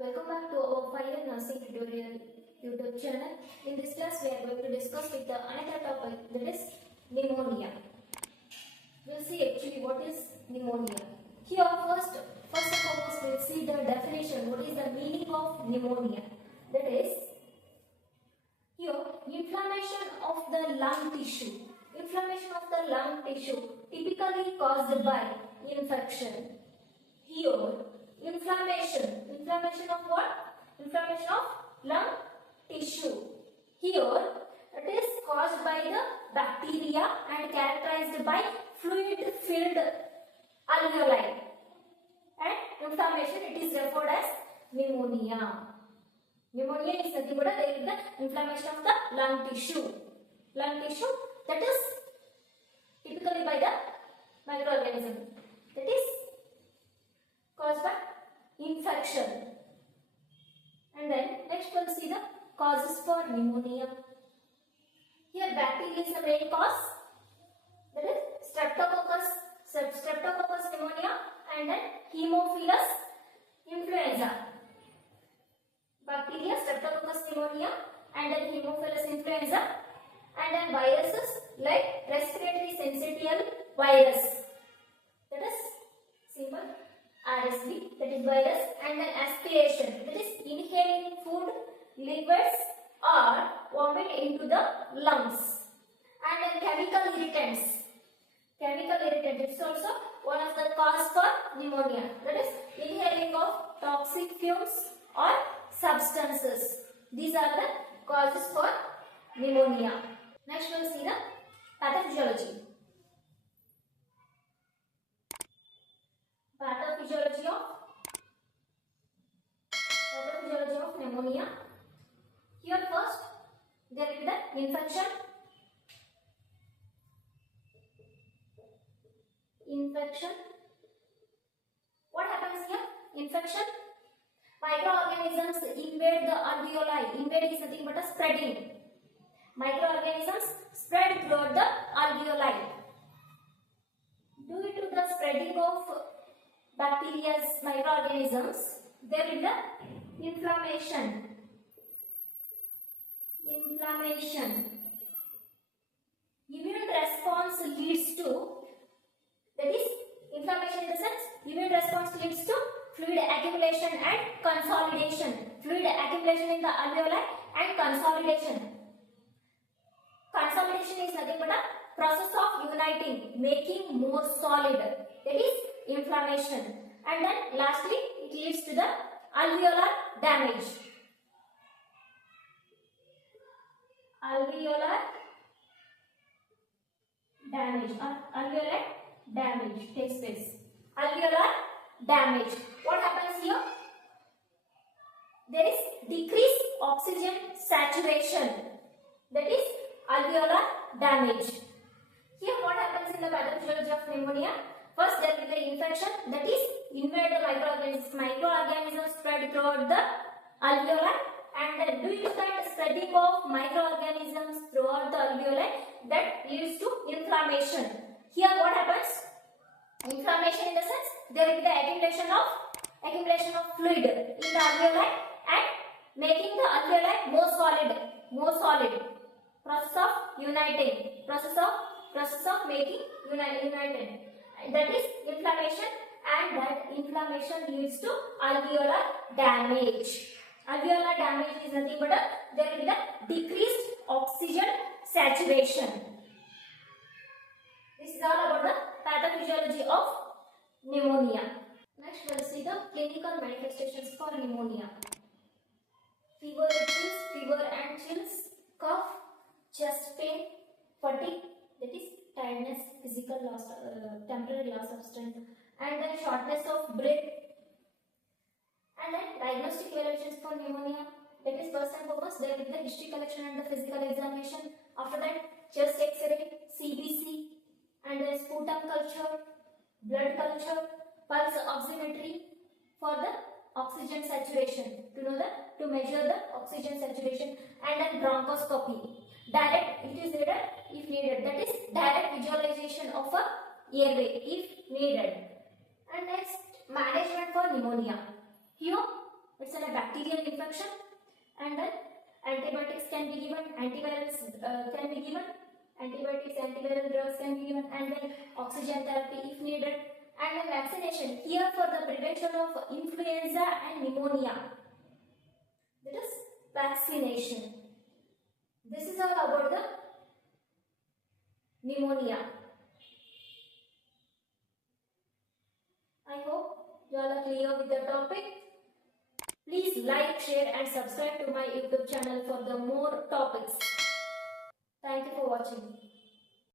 Welcome back to our final nursing tutorial YouTube channel. In this class, we are going to discuss with another topic, that is pneumonia. We'll see actually what is pneumonia. Here, first and foremost, we'll see the definition. What is the meaning of pneumonia? That is, here, inflammation of the lung tissue. Inflammation of the lung tissue typically caused by infection. Here, inflammation of what? Inflammation of lung tissue. Here, it is caused by the bacteria and characterized by fluid-filled alveoli. And inflammation, it is referred as pneumonia. Pneumonia is nothing but the inflammation of the lung tissue. Lung tissue that is typically by the microorganism. That is caused by infection. And then next we'll see the causes for pneumonia. Here bacteria is the main cause. That is Streptococcus pneumonia and then Haemophilus influenza. Bacteria, Streptococcus pneumonia and then Haemophilus influenza and then viruses like respiratory syncytial virus. That is simple. RSV, that is virus, and then aspiration, that is inhaling food, liquids or vomit into the lungs. And then chemical irritants. Chemical irritant is also one of the cause for pneumonia. That is inhaling of toxic fumes or substances. These are the causes for pneumonia. Next we will see the pathophysiology. Pathophysiology of pneumonia. Here first there will be the infection. What happens here? Infection. Microorganisms invade the alveoli. Invade is nothing but a spreading. Microorganisms spread throughout the alveoli. Due to the spreading of bacteria's microorganisms, there is the inflammation. Immune response leads to, that is inflammation in the sense, immune response leads to fluid accumulation and consolidation. Fluid accumulation in the alveoli and consolidation. Consolidation is nothing but a process of uniting, making more solid. That is inflammation. And then lastly, it leads to the alveolar damage. Alveolar damage takes place. Alveolar damage. What happens here? There is decreased oxygen saturation. That is alveolar damage. Here what happens in the pathophysiology of pneumonia? First there will be the infection, that is invade the microorganisms. Microorganisms spread throughout the alveoli, and then due to that spreading of microorganisms throughout the alveoli, that leads to inflammation. Here what happens? Inflammation in the sense there will be the accumulation of fluid in the alveoli and making the alveoli more solid. Process of uniting. Process of making united. That is inflammation, and that inflammation leads to alveolar damage. Alveolar damage is nothing but there will be the decreased oxygen saturation. This is all about the pathophysiology of pneumonia. Next we will see the clinical manifestations for pneumonia. Fever and chills, cough, chest pain, fatigue, that is tiredness, physical loss, temporary loss of strength, and then shortness of breath. And then diagnostic evaluations for pneumonia, that is first and foremost there will be the history collection and the physical examination. After that chest x-ray, CBC, and then sputum culture, blood culture, pulse oximetry for the oxygen saturation, to measure the oxygen saturation, and then bronchoscopy. Direct, it is needed if needed, that is direct visualization of a airway if needed. And next, management for pneumonia. Here It's a bacterial infection, and then antibiotics can be given, antivirals can be given, antibiotics, antiviral drugs can be given, and then oxygen therapy if needed, and then vaccination here for the prevention of influenza and pneumonia. That is vaccination. This is all about the pneumonia. I hope you all are clear with the topic. Please like, share and subscribe to my YouTube channel for the more topics. Thank you for watching.